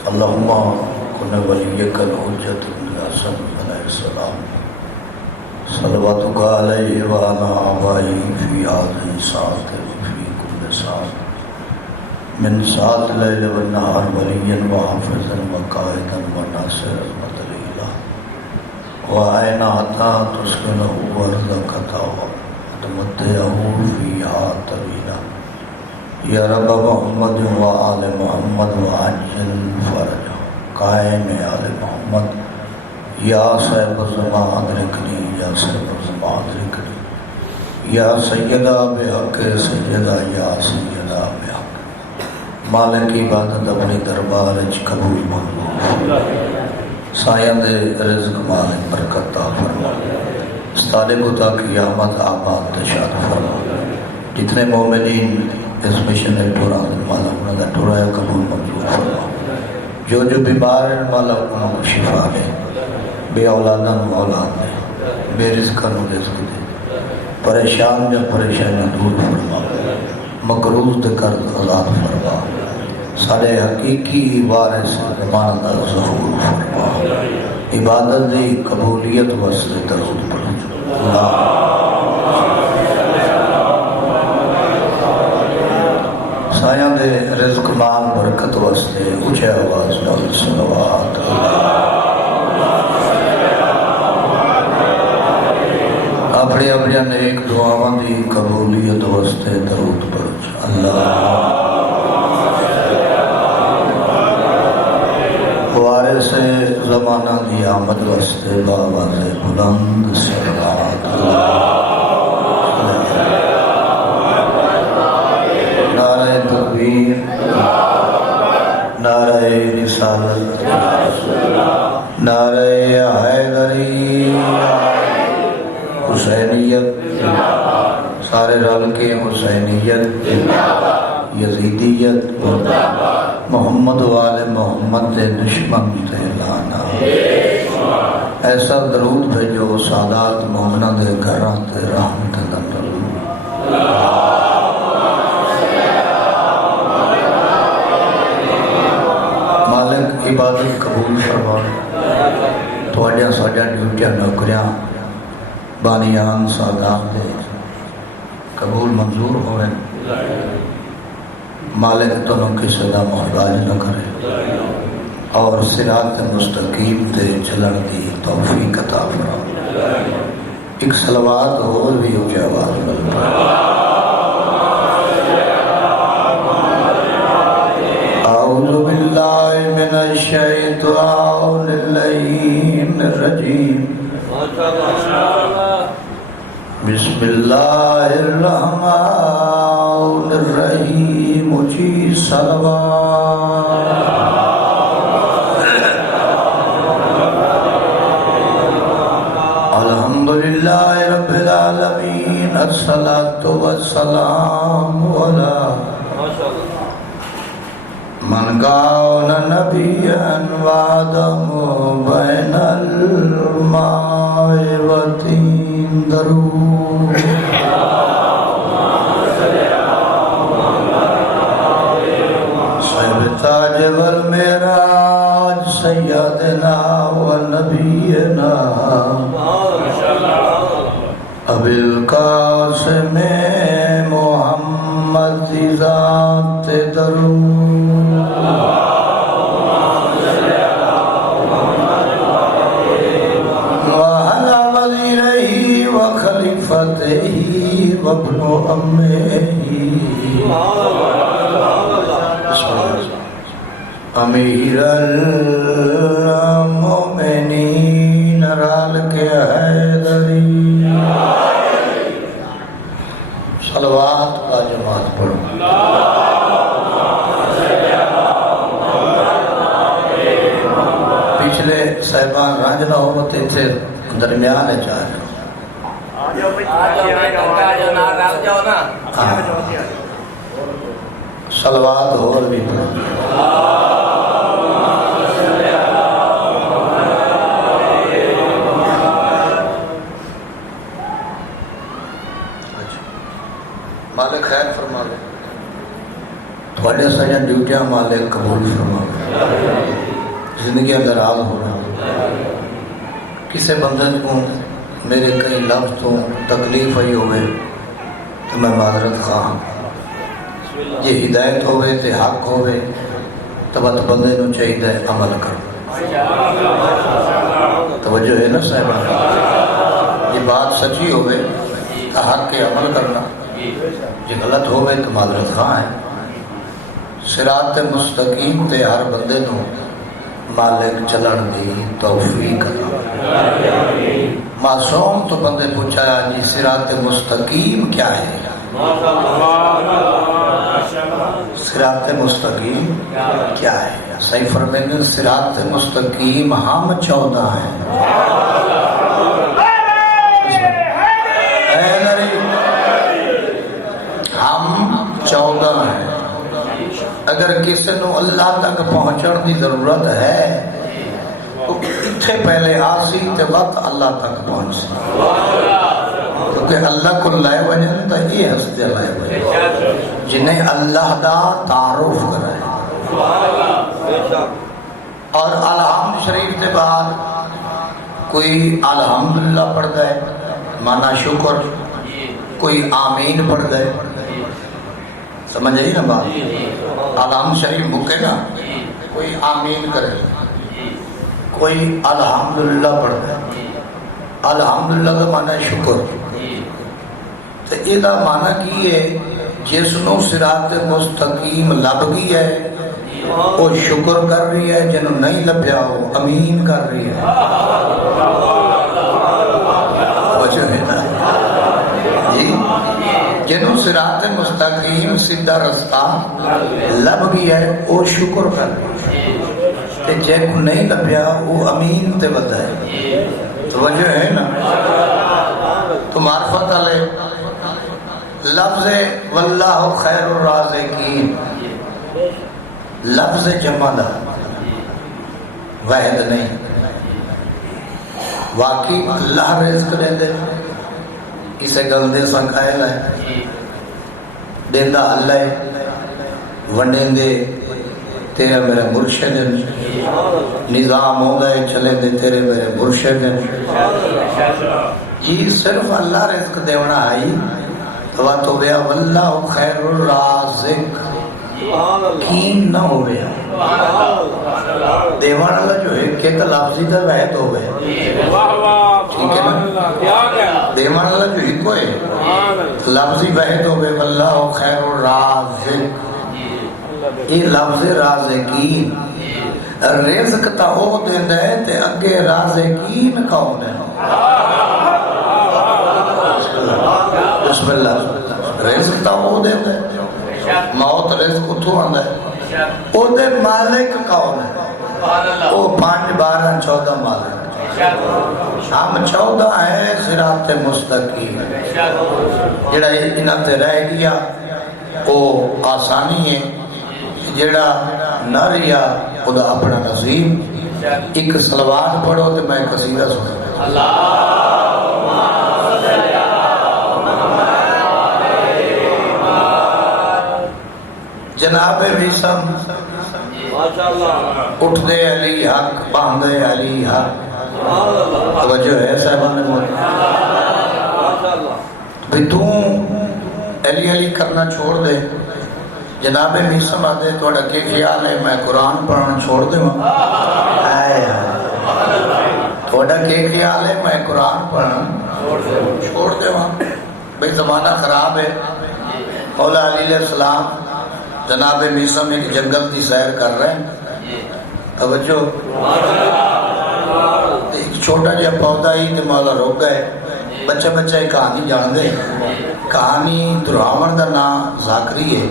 اللهم كن وليك الحجة بن الحسن عليه السلام صلواتك عليه وعلى آبائه في هذه الساعة وفي كل ساعة من ساعة الليل والنهار وليا وحافظا وقائدا وناصرا ودليلا وأين حتى تسكنه أرضك طوعا وتمتعه فيها طويلا یا رب محمد و آل محمد و عجل فرج قائم آل محمد یا صاحب الزمان ادرکنی یا صاحب الزمان ادرکنی یا سیدہ بحق سیدہ یا سیدہ بحق مالک عبادت اپنی دربار قبول منظور سایہ دے رزق مالک برکت عطا فرما استالق تا قیامت آباد تشاد فرما جتنے مومنین اس مشن ہے ٹورا مالا انہوں نے ٹورایا قبول منظور فرما جو بیمار ہیں مالا انہوں کو شفا دے بے اولاداں اولاد دے بے رزقاں رزق دے پریشان یا پریشانیاں دور فرما مقروض دے قرض آزاد فرما سارے حقیقی وارث زمان دا ظہور فرما عبادت دی قبولیت واسطے درود پڑھو اللہ سایہ دے رزق مال برکت واسطے اونچے آواز نال صلوات اپنی اپنی نیک دعاواں دی قبولیت واسطے درود پڑھو اللہ وارث زمانہ دی آمد واسطے باواز بلند صلوات اللہ نعرہ رسالت نعرہ حیدری حسینیت سارے رل کے حسینیت یزیدیت محمد والے محمد دے دشمن تے لانا ایسا درود بھیجو سادات مومنہ دے گھراں تے رحمت اللہ عبادت قبول فرما تواڈیاں ساڈیاں ڈیوٹیاں نوکریاں بانیان سادات دے قبول منظور ہوئے مالک تنوں کسی دا محتاج نہ کرے اور صراط مستقیم تے چلن دی توفیق عطا فرما ایک صلوات اور بھی ہو جائے آواز ملتا اعوذ باللہ من الشیطان اللعین الرجیم بسم اللہ الرحمن الرحیم جی صلوات الحمدللہ رب العالمین الصلاة والسلام علی من كان نبيا وآدم بين الماء والطين درود صاحب التاج والمعراج سيدنا ونبينا ابي القاسم محمد ذات درود وابن امیر المؤمنین رال کے حیدری صلوات کا جماعت پڑھو پچھلے صاحبان رنج نہ ہوتے تھے درمیان چاہ صلوات اور بھی مالک خیر فرما لے تھوڑے سارے ڈیوٹیاں مالک قبول فرما، زندگی دراز ہونا، کسی بندے کو میرے کئی لفظ تو تکلیف آئی ہوئے تو میں معذرت خواہاں، یہ ہدایت ہوئے تے حق ہوئے تو بات بندے نو چاہیے عمل کرو۔ توجہ ہے نا صاحبان، یہ بات سچی ہوئے تو حق کے عمل کرنا، یہ غلط ہوئے تو معذرت خواہ ہے۔ صراط مستقیم تے ہر بندے نو مالک چلن دی توفیق عطا۔ معصوم تو بندے پوچھایا جی صراط مستقیم کیا ہے؟ صراط مستقیم کیا ہے؟ صحیح فرمائیں، صراط مستقیم ہم 14 ہیں۔ ہم 14 ہیں۔ اگر کسی نو اللہ تک پہنچن کی ضرورت ہے تو اتنے پہلے آسی تے وقت اللہ تک پہنچ سی، کیونکہ اللہ کو لائے وجن تو یہ ہستے لائے وجن جنہیں اللہ دا تعارف کرائے۔ اور الحمد شریف کے بعد کوئی الحمدللہ پڑھ گئے مانا شکر، کوئی آمین پڑھ گئے، سمجھ رہی نا بات؟ الحمد شریف بھوکے نا، کوئی آمین کرے، کوئی الحمدللہ پڑھ گئے۔ الحمدللہ کا معنی ہے شکر، تو یہ معنی کی ہے جس نو صراط مستقیم لب گئی ہے وہ شکر کر رہی ہے، جنہوں نہیں لبیا وہ امین کر رہی ہے۔ وجہ ہے نا جی، جنہوں صراط مستقیم سیدھا رستہ لب گیا ہے وہ شکر کر رہی ہے، جن کو نہیں لبیا وہ امین تے بدا ہے۔ تو وجہ ہے نا، تو معرفت علیہ لفظ واللہ خیر الرازقین، لفظ جمع دا واحد نہیں، واقعی اللہ رزق دے دے، اسے گل دے سنکھائل ہے، دیندہ اللہ ہے، ونڈین دے تیرے میرے مرشد ہیں، نظام ہو گئے چلے دے تیرے میرے مرشد ہیں۔ یہ صرف اللہ رزق دیونا آئی تو بیا واللہ خیر الرازق، کین نہ ہو گیا دیوان اللہ جو ہے کہ لفظی در وحد ہو گئے، ٹھیک ہے نا؟ دیوان اللہ جو ہی کوئی لفظی وحد ہو گئے، واللہ خیر الرازق، یہ لفظ رازقین، رزق تا ہو دیندہ ہے تے اگے رازقین کون ہے؟ بسم اللہ، رزق تا ہو دیندہ ہے، موت رزق اتھو آندہ ہے، او دے مالک کون ہے؟ او 5 12 14 مالک، ہم 14 ہیں صراط مستقیم، جڑا انہاں تے رہ گیا او آسانی ہے، جڑا نہ رہیا او دا اپنا نصیب۔ ایک صلوات پڑھو تے میں قصیدہ سنوں۔ جناب ویسم اٹھ دے علی حق، باندھ دے علی حق، توجہ ہے صاحبان نے بولی بھی تو علی علی کرنا چھوڑ دے۔ جناب ویسم آدھے توڑا کے خیال ہے میں قرآن پڑھنا چھوڑ دے ہوں؟ توڑا کے خیال ہے میں قرآن پڑھنا چھوڑ دے ہوں؟ بھئی زمانہ خراب ہے۔ مولا علی علیہ السلام جناب میسم ایک جنگل کی سیر کر رہے ہیں، توجہ، ایک چھوٹا جہا پودا ہی تے مولا روک گئے۔ بچہ بچہ ایک کہانی جان دے، کہانی دراون دا نام ذاکری ہے،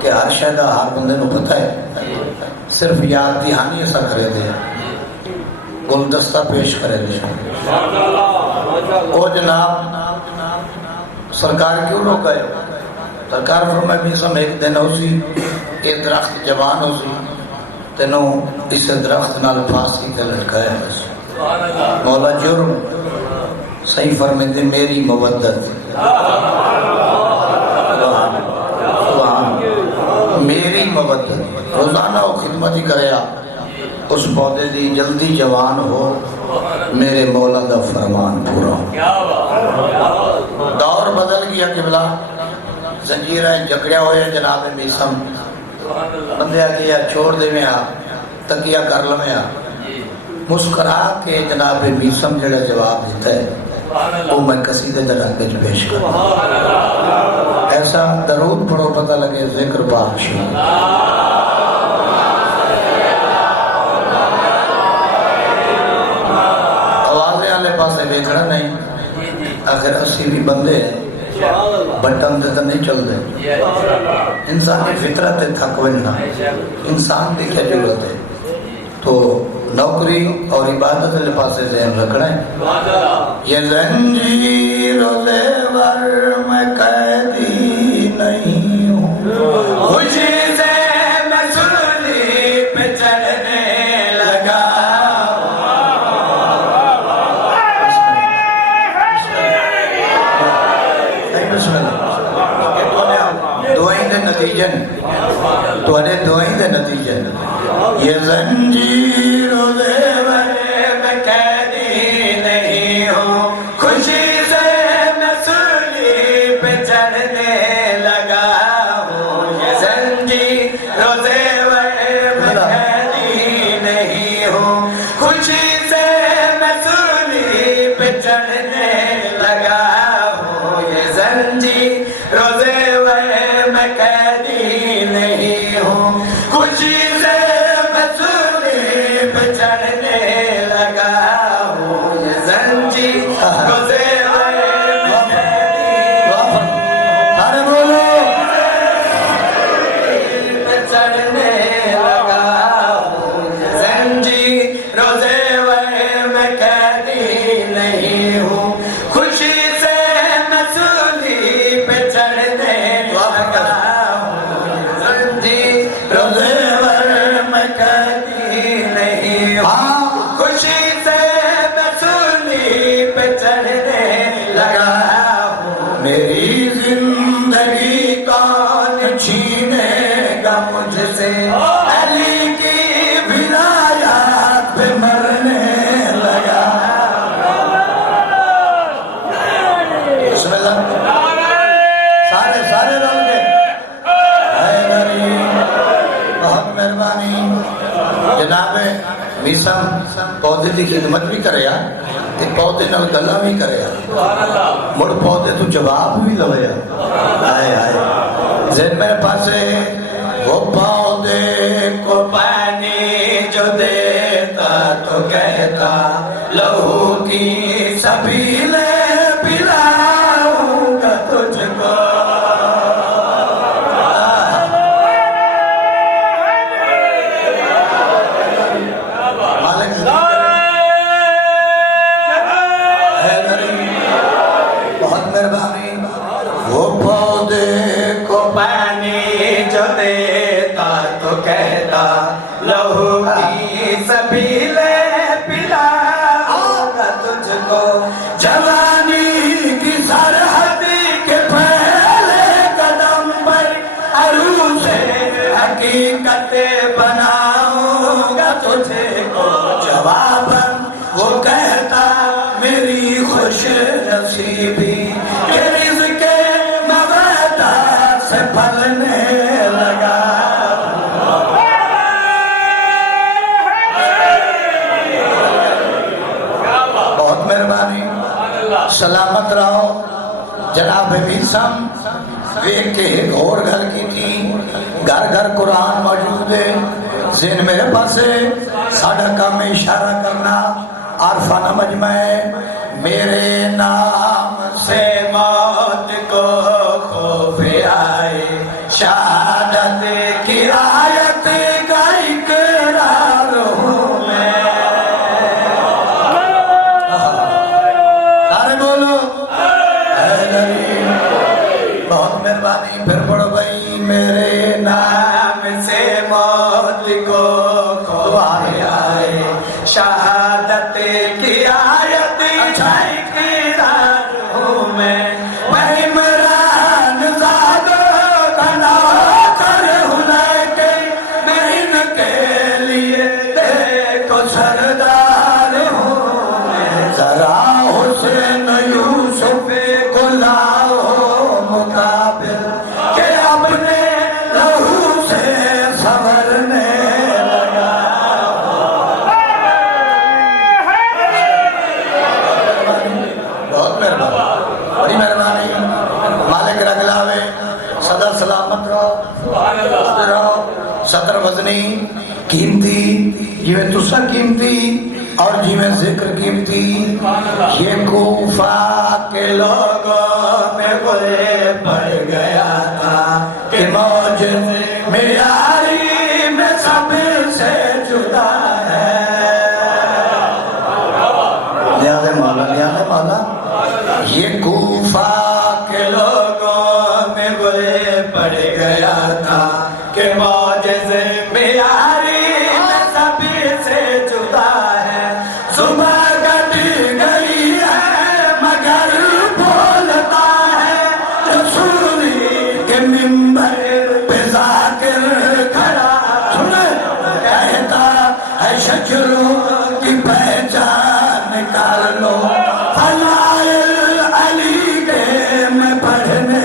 کہ ہر شاید ہر بندے نو پتہ ہے، صرف یاد دہانی ایسا کرے دے، گلدستہ پیش کرے دے۔ او جناب سرکار کیوں روک گئے؟ سرکار فرمائے میسم ایک دن ہو سی، ایک درخت جوان ہو سی، تینوں اس درخت نال پھانسی تے لٹکایا بس۔ مولا جرم صحیح فرمائے دے میری مودت، محبت روزانہ وہ خدمت ہی کریا اس پودے دی جلدی جوان ہو میرے مولا دا فرمان پورا ہو دور بدل گیا قبلہ زنجیریں جکڑیا ہوئے جناب میسم بندیا کیا چھوڑ دے میں تکیہ کر لو میں مسکرا کے جناب میسم جڑا جواب دیتا ہے وہ میں قصیدے درنگے جو پیش کروں ایسا درود پڑھو پتہ لگے ذکر پاک شروع آوازیں آلے پاسے بیکھڑا نہیں آخر اسی بھی بندے ہیں بٹن دے تو نہیں چل دے انسانی فطرت تھک وننا انسان دی کیا ضرورت ہے تو نوکری اور عبادت کے پاسے ذہن رکھنا ہے یہ زنجیر و زیور میں قیدی نہیں ہوں خوشی سے میں سولی پہ چڑھنے لگا دعائیں دے نتیجن دعائیں دے نتیجن یہ زنجیر و زیور میں قیدی نہیں ہوں خوشی سے میں سولی پہ چڑھنے لگا ہوں یہ زنجیر و زیور میں قیدی نہیں ہوں خوشی سے میں سولی پہ چڑھنے لگا ہوں یہ زنجیر و زیور میں قیدی نہیں ہوں خوشی سے چڑھنے لگا ہوں یہ زنجیر و زیور سارے بولو چڑھنے لگا ہوں یہ زنجیر و زیور میں قیدی نہیں ہوں خوشی سے میں سولی پہ چڑھنے لگا ہوں زنجیر و زیور میں قیدی نہیں خوشی سے میں سولی پہ چڑھنے لگا ہوں میری زندگی کون چھینے گا مجھ سے علی کی ولایات پہ مرنے لگا بسم اللہ سارے رل گئے حیدری بہت مہربانی جناب میسم پودے دی خدمت بھی کریا تے پودے نال گلاں بھی کریا مڑ پودے تو جواب بھی لویا آئے ذہن میرے پاس ہے وہ پودے کو پانی جو دیتا تو کہتا لہو کی سبیلیں پلاؤں گا تجھ کو وہ پودے کو پانی جو دیتا تو کہتا لہو کی سبیلیں پلاؤں گا تجھ کو جوانی کی سرحد کے پہلے قدم پر عروج حقیقت بناؤں گا تجھے کو جواباً وہ کہتا میری خوش نصیبی کہ رزق مبادہ سے پھلنے لگا بہت مہربانی سلامت رہو جناب میسم ایک کے ایک اور گھر کی تھی گھر گھر قرآن موجود ہے ذہن میرے پاس ہے ساڑھا کام میں اشارہ کرنا عارفانہ مجمع ہے میرے نام سے موت کو خوف آئے شہادت کی آیت کا اقرار ہوں میں سارے بولو بہت مہربانی پھر پڑھو بھائی میرے نام سے موت کو خوف آئے شہادت کی آیت کا اقرار ہوں میں عمران زادوں کا نام سلامت رہو صدر وزنی قیمتی جیویں تسا قیمتی اور جیویں ذکر قیمتی یہ کوفہ کے لوگوں میں کوئی پڑ گیا تھا کہ موج معیاری میں سب سے جدا ہے یاد مولا یہ کوفہ کے لوگوں میں کوئی پڑ گیا تھا کہ موج معیاری میں سب سے جدا ہے صبح کٹ گئی ہے مگر بولتا ہے رسولی کے منبر پہ ذاکر کھڑا کہتا ہے شجروں کی پہچان کر لو فضائل علی کے میں پڑھنے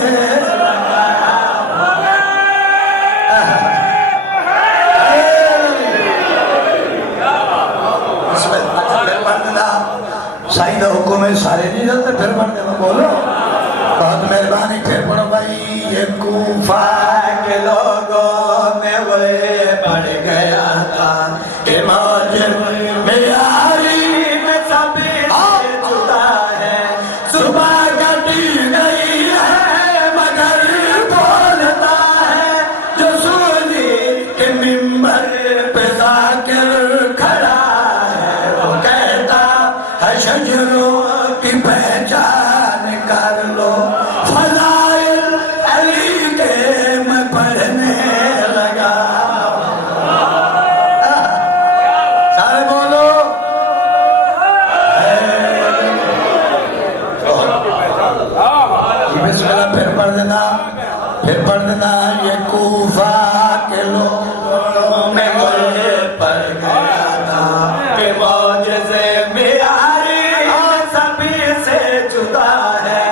شاہد حکم ہے سارے نہیں جلتے پھر پڑھتے ہیں بولو بہت مہربانی پھر پڑھو بھائی یہ کوفہ کے لوگوں میں وہ پڑ گیا تھا کہ موج معیاری میں سب سے جدا ہے صبح کٹی گئی ہے مگر بولتا ہے جو سولی کے منبر پہ ذاکر کھڑا ہے وہ کہتا ہے شجروں کی پہچان کر لو فضائل علی کے میں پڑھنے لگا سارے بولو بسم اللہ پھر پڑھ دینا یہ کوفہ کے لوگوں میں مجھے پڑ گیا تھا کہ موج سے معیاری سب سے جدا ہے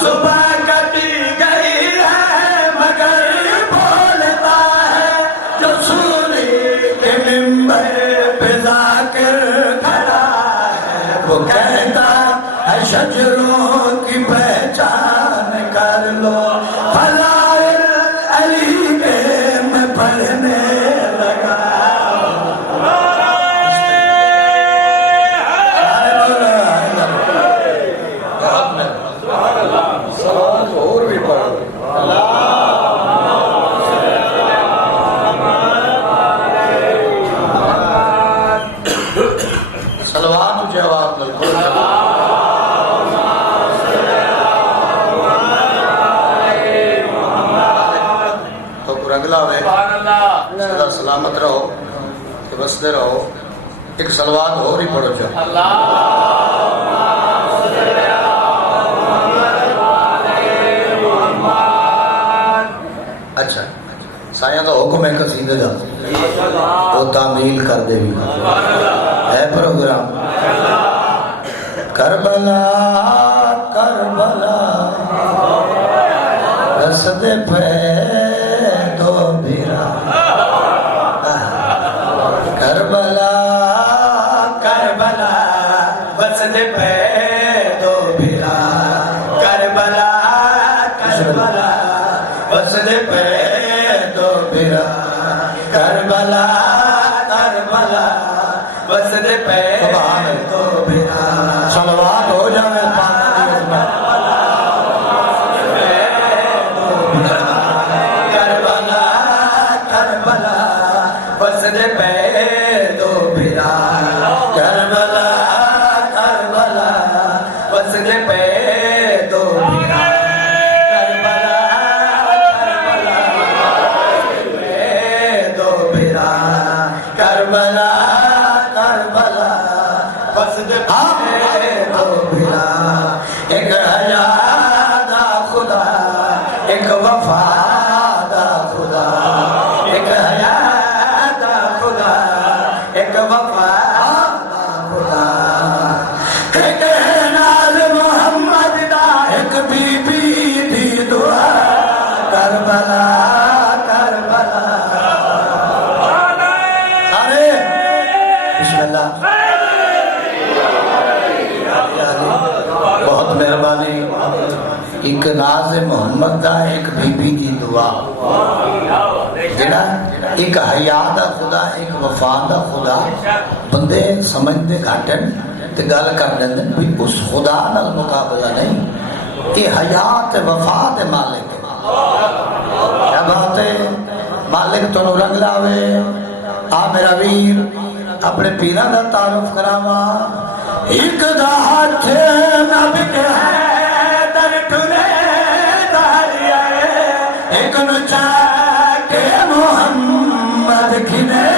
صبح کٹی گئی ہے مگر بولتا ہے جو سولی کے منبر پہ ذاکر کھڑا ہے وہ کہتا ہے شجروں کی پہچان کر لو فضائل علی کے میں پڑھنے لگا اور بھی پڑھو صلوات جواب تو اگلا ہوئے صدا سلامت رہو کہ بستے رہو ایک صلوات اور ہی پڑھو جاؤ اچھا سایہ تو حکم ہے قصیدے دا وہ تعمیل کر دے بھی ہے پروگرام کربلا کربلا رسد پہ دو بھیرا کربلا کربلا رسد پہ دو بھیرا کربلا کربلا رسد پہ دو بھیرا کربلا کربلا رسد پہ دو بھیرا صلوات ہو جائے کربلا کربلا رسد پہ دو بھیرا کربلا کربلا رسد پہ دو بھیرا کربلا کربلا قصد پہ دو بھیرا ایک حیا دا خدا ایک وفا دا خدا ایک حیا دا خدا ایک وفا دا خدا ایک ناز محمد دا ایک بی بی دی دعا کربلا کربلا بسم اللہ بہت مہربانی ایک ناز محمد دا، ایک بی بی دی دعا، جڑا ایک حیا دا خدا، ایک وفا دا خدا. بندے سمجھتے گھٹ تے گل کر دیں بھی اس خدا نال مقابلہ نہیں، یہ حیا تے وفا تے مالک. کیا بات ہے، مالک تو رنگ لاوے. آ میرا ویر اپنے پیرا دا تعارف کراوا. ایک دا ہاتھ نب کے ہے در ٹرے داریا، ایک نو چاہ کے محمد کھنے.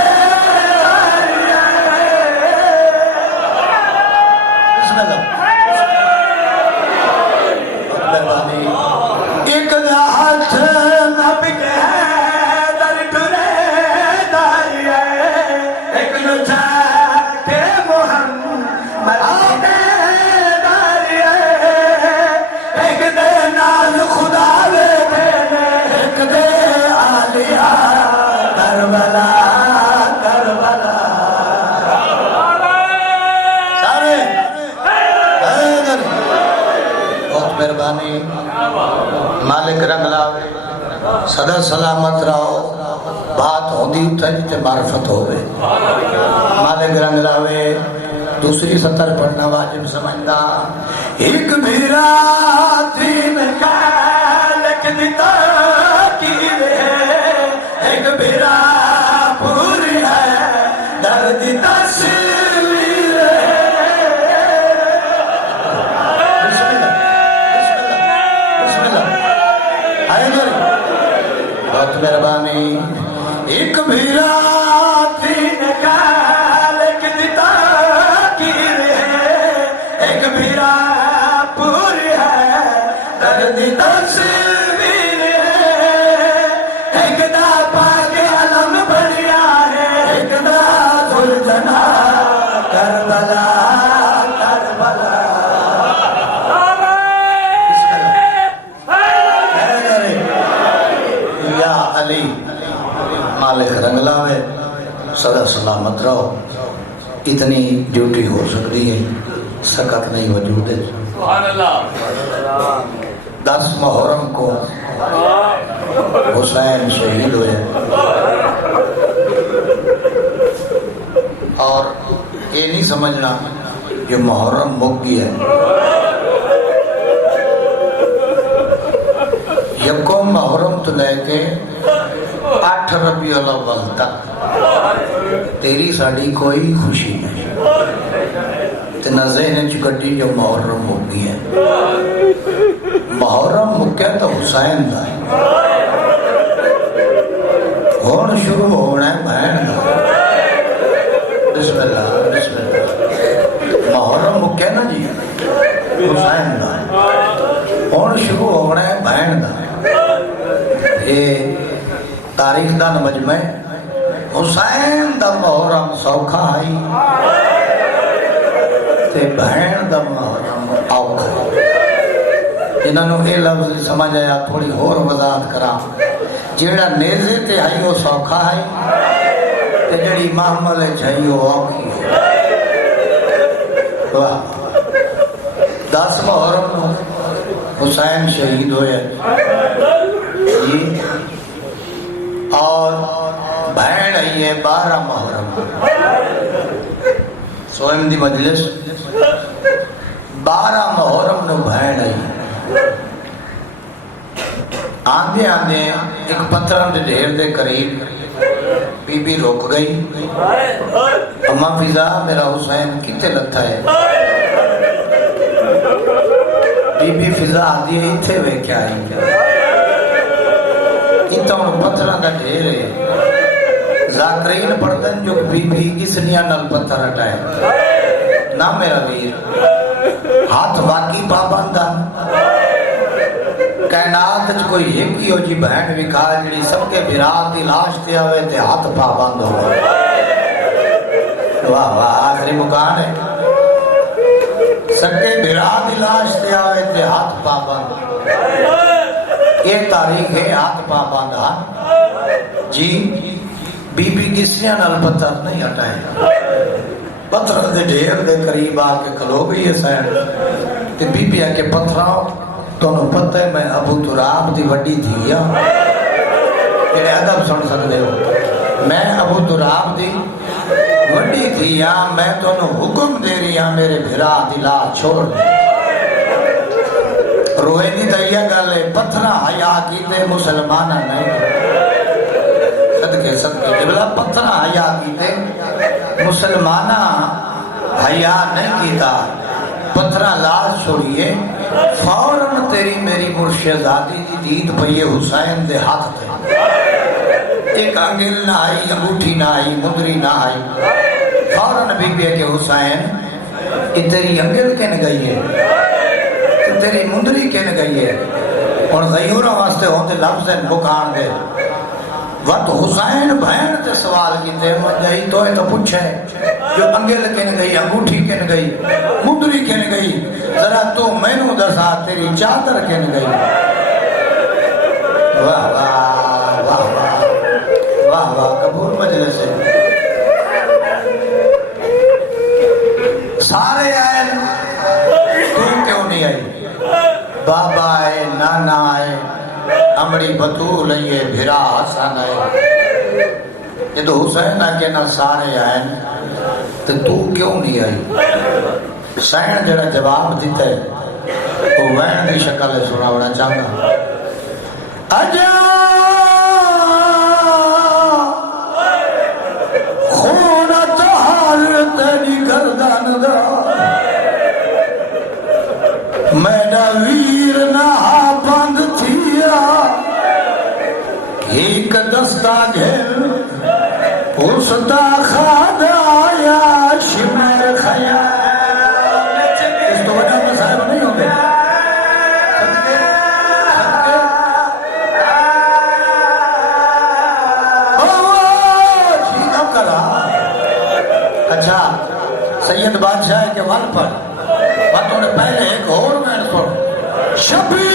بسم اللہ. ایک دا ہاتھ نب کے ہے در ٹرے داریا، ایک نو چاہ کے محمد داریا، ایک دے نال خدا دے دینے، ایک دے آلیا کربلا کربلا. سارے بہت مہربانی. مالک رنگ لاوے، سدا سلامت رہو. بات ہوندی اتھا جتے معرفت ہوئے. مالک رنگ لاوے. دوسری سطر پڑھنا واجب سمجھنا. ایک بھیرا دین کا لکھ دیتا کی رہے، ایک بھیرا پوری ہے درد تصویر. بسم اللہ بسم اللہ بسم اللہ. آئے گا بہت مہربانی. ایک بھیرا دین کا لکھ دیتا کی رہے، ایک بھیرا پوری ہے درد تصویر ہے، ایک دا پاک علم بنیا ہے، ایک دا دلجنا کربلا کربلا. یا علی مالک رنگ لاوے. سدا سلامت رہو. اتنی ڈیوٹی ہو سکتی ہے، سکت نہیں وجود ہے. 10 محرم کو حسین شہید ہوئے اور یہ نہیں سمجھنا کہ محرم مک گیا ہے. یکم محرم تو لے کے 8 ربیع الاول تک تیری ساڑی کوئی خوشی نہیں. اتنا ذہن چکٹی جو محرم مکی ہے. محرم مکہ تو حسین دا ہون شروع ہونا ہے بہن دا. بسم اللہ بسم اللہ. محرم مکہ نا جی حسین دا ہون شروع ہونا ہے بہن دا. یہ تاریخ دا مجمع حسین دا محرم سوکھا آئی تے بہن دا محرم اوکھا. جنہوں نے یہ لفظ سمجھ آیا تھوڑی اور وضاحت کرا. جیڑا نیزے تے آئی وہ سوکھا آئی تے جڑی محمل چاہیے وہ اوکھی. واہ. 10 محرم حسین شہید ہوئے اور بہن آئی ہے 12 محرم. سوئم دی مجلس 12 محرم نو بہن آئی. آندے آندے ایک پتھروں دے ڈھیر دے قریب بی بی رک گئی. اما فضا میرا حسین کتے لتھا ہے. بی بی فضا آدھی ہے اتھے وے کیا آئی. اتھوں پتھروں دا ڈھیر ہے. ذاکرین پڑھتن جو بی بی کسنیاں نل پتھر ہٹائے. نہ میرا ویر ہاتھ واقعی پابندہ. کائنات کوئی ایک ہی ہو جی بہن وکھا جڑی سب کے بھرات دی لاش تے آوے تے ہاتھ پابند ہو. واہ واہ. آخری مکان ہے. سکے بھرات دی لاش تے آوے تے ہاتھ پابند. یہ تاریخ ہے ہاتھ پابند. جی بی بی کسیاں نال پتھر نہیں ہٹائے. پتھر دے ڈھیر دے قریب آ کے کھلو گئی ہے سین تے بی بی آ کے پتھراں تمہیں پتہ ہے میں ابو تراب دی وڈی تھی کہ ادب سن سکتے ہو، میں ابو تراب دی وڈی تھی میں تمہیں حکم دے رہی ہاں میرے بھرا دلا چھوڑ روئے دی تو یہ گل ہے پتھرا حیا کیتے مسلمان نہیں صدقے صدقے قبلہ پتھرا حیا کیتے مسلمان حیا نہیں کیتا پتھرا لاش چھوڑیے فوراً تیری میری مرشدادی دی دید پئیے حسین دے ہاتھ تے ایک انگل نہ آئی انگوٹھی نہ آئی مدری نہ آئی فوراً بھی کہ حسین یہ تیری انگل کن گئی ہے تیری مندری کن گئی ہے اور غیوروں واسطے ہوتے لفظ بکان دے وقت حسین بہن تے سوال کیتے مجھئی تو ہے تو پوچھے جو انگل کن گئی انگوٹھی کن گئی مندری کن گئی ذرا تو میں نو دسا تیری چادر کن گئی واہ واہ واہ واہ واہ واہ قبول مجلس ہے سارے آئے تو کیوں نہیں آئی بابا آئے نانا آئے امڑی بطول ہے بھرا حسن ہے یہ تو حسین ہے کہ نہ سارے آئے تو کیوں نہیں آئی سین جڑا جواب دیتا ہے وہ وین کی شکل ہے سنا بڑا چاہتا اجا خون تہار تیری گردان دا میڈا ویر نہ بند تھیا ایک دستا گھر اس دا خادا یا شمر خیال اس تو وجہ میں صاحب نہیں ہوتے اچھا سید بادشاہ کے ول پر باتوں نے پہلے ایک اور میں سن شبیر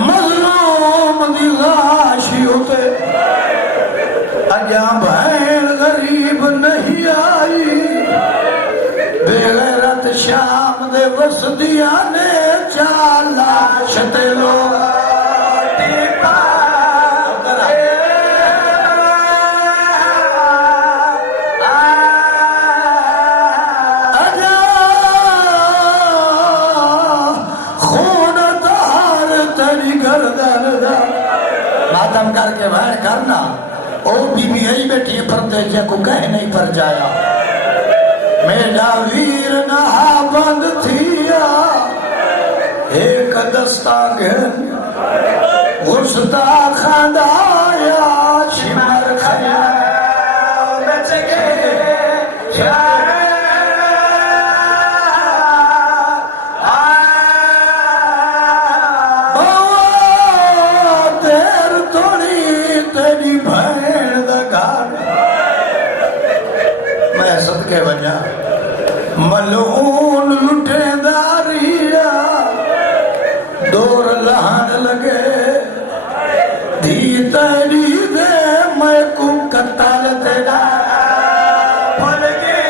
مظلوم دی لاشی ہوتے اجا بہن غریب نہیں آئی بے غیرت شام دے وسدیاں نے چالا شتے لو ماتم کر کے وین کرنا او بی بی آئی بیٹھی پردے جے کو کہہ نہیں پر جایا میرا ویر نہا بند تھیا ایک دستا گھن غرصتا خاندایا شمر خیال بچ گئے صدقے وجہ ملعون لٹے داریا دور لہن لگے دھی تیری دے میں کو قتل تیرا پھل گے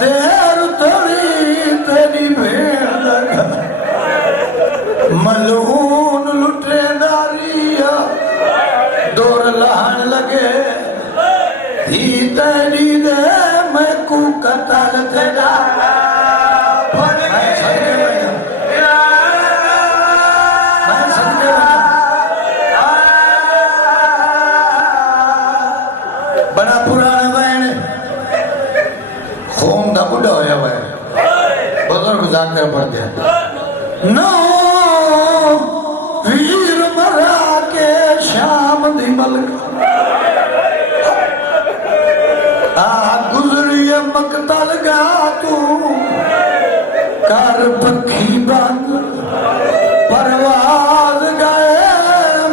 دیر تیری تیری بھیڑ لگا ملعون لٹے داریا دور لہن لگے دھی تیری دے میں کو قتل تیرا پھڑ گئے بڑا پرانا بہن خون دا بڑھا ہویا ہوا ہے بزرگ جا کر پڑھ دیا نو ویر مرا کے شام دی ملک گزری مقتل گا تو کر پکھی بند پرواز گئے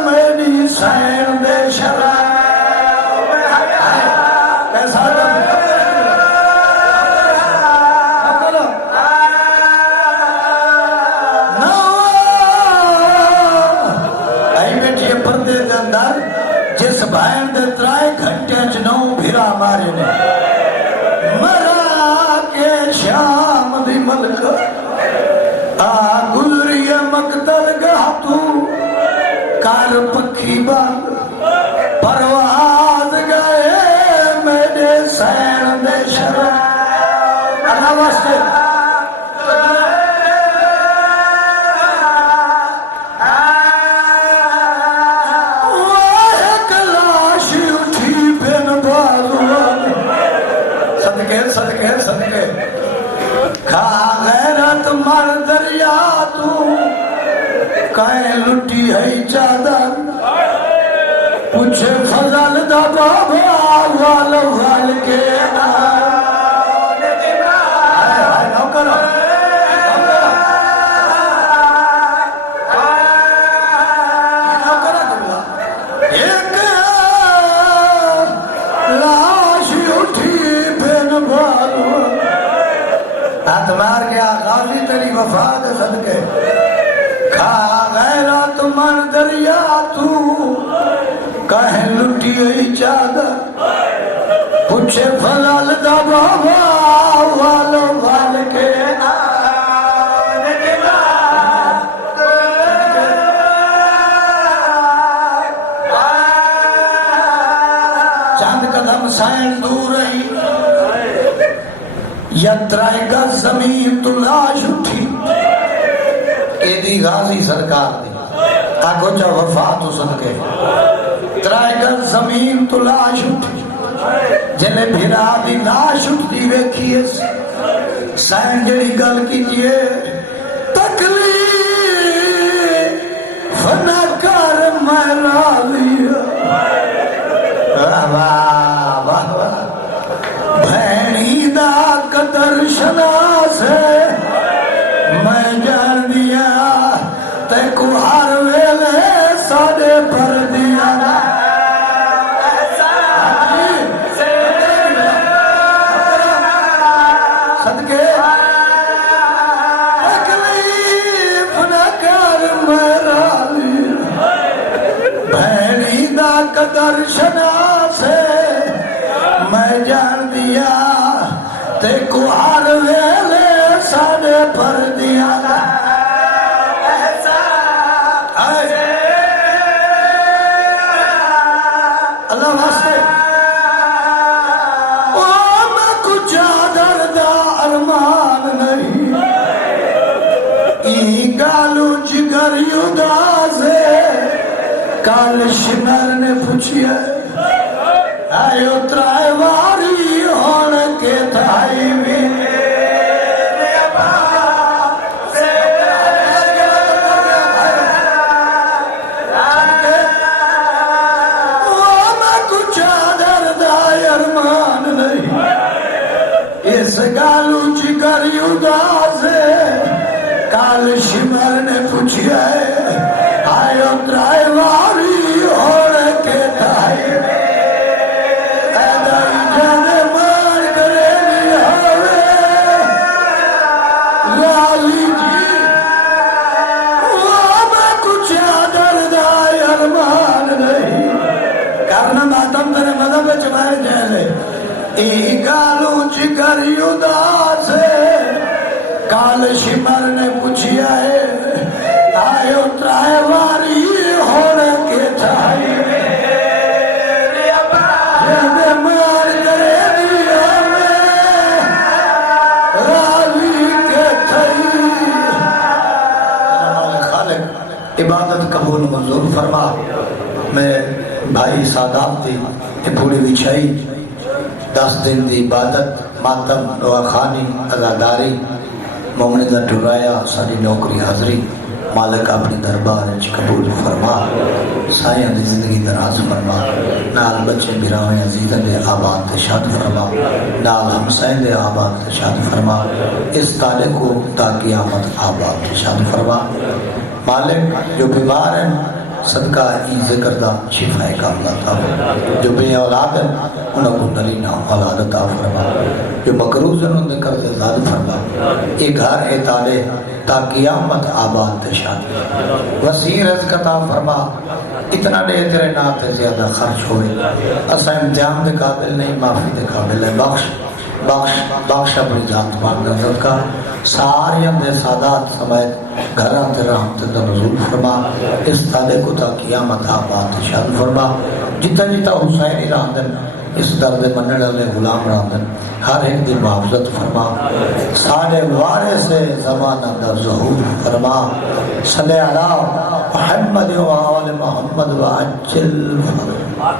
میری سین دے شراب ایسا پردے جا مارے نے مرا کے شام دی ملک آ گزری مقتل گاہ تو کار پکھی بند پرواز گئے میرے سین دے شرم اللہ واسطے صدقے کھا غیرت مر دریا تو کہیں لٹی ہے چادر پوچھے فضل دا بابا وال کے مار گیا غازی تیری وفا دے صدقے کھا غیرت من دریا تو کہیں لٹی ہوئی چادر پوچھے فضل دا بابا والو وال کے چند قدم سائن دور رہی یترائے گا زمین تو لاش اٹھی ایدی غازی سرکار دی آگو جا وفا تو صدقے ترائے گا زمین تو لاش اٹھی جنہیں بھیرا دی لاش اٹھتی ویکھیے سائن جڑی گل کیجئے تکلیف فنکار میں راضی واہ واہ واہ بھینی دا قدر شناس ہے میں جان دیا تے کو ہر ویلے ساڑے پر دیا صدقے تکلیف نہ کر میرا بھینی دا قدر شناس ہے میں جان دیا تے کو ہر ویلے ساڑے پر دیا اللہ واسطے او میں کچھ درد ارمان نہیں ای گالو جگر اداس کال شنر نے پوچھیا آئیو ترائے واری ہون کے تھائی بھی اس گالو چکر اداس کال شمر نے پوچھیا آئیو ترائے واری ہون کے تھائی گالو جگر اداس کال شمر نے پوچھیا ہے آئیو ترائے واری ہونے کے تھائی مار کرے دیا راوی کے تھائی خالق عبادت قبول منظور فرما میں بھائی سادات دی پوری وچھائی 10 دن دی عبادت ماتم دعا خانی ازاداری مومن دا ٹرایا ساری نوکری حاضری مالک اپنی دربار قبول فرما سائیں دی زندگی دراز فرما نال بچے براویں عزیزاں دے آباد شاد فرما نال ہمسائیں دے آباد شاد فرما اس تالے کو تا قیامت آباد شاد فرما مالک جو بیمار ہیں صدقہ ای ذکر دا شفا کاملہ عطا فرما، جو بے اولاد ہیں انہوں کو نرینہ اولاد عطا فرما، جو مقروض ہیں انہیں قرض زاد فرما، ایک گھر اطالے تا قیامت آباد شان وسیع رزق عطا فرما، اتنا دے تیرے ناتے زیادہ خرچ ہوئے، اسا امتحان دے قابل نہیں، معافی دے قابل ہے، بخش بخش بخش اپنی ذات مان نظر کا سارے اندے سادات سمیت گھران تے رحمت دا نزول فرما، اس تالے کو تا قیامت آباد شان فرما، جتا جتا حسینی راندن اس درد منڈ والے غلام راندن ہر ایک دی محافظت فرما، سارے وارے سے زمانہ دا ظہور فرما، صلی اللہ محمد و آل محمد و عجل فرما۔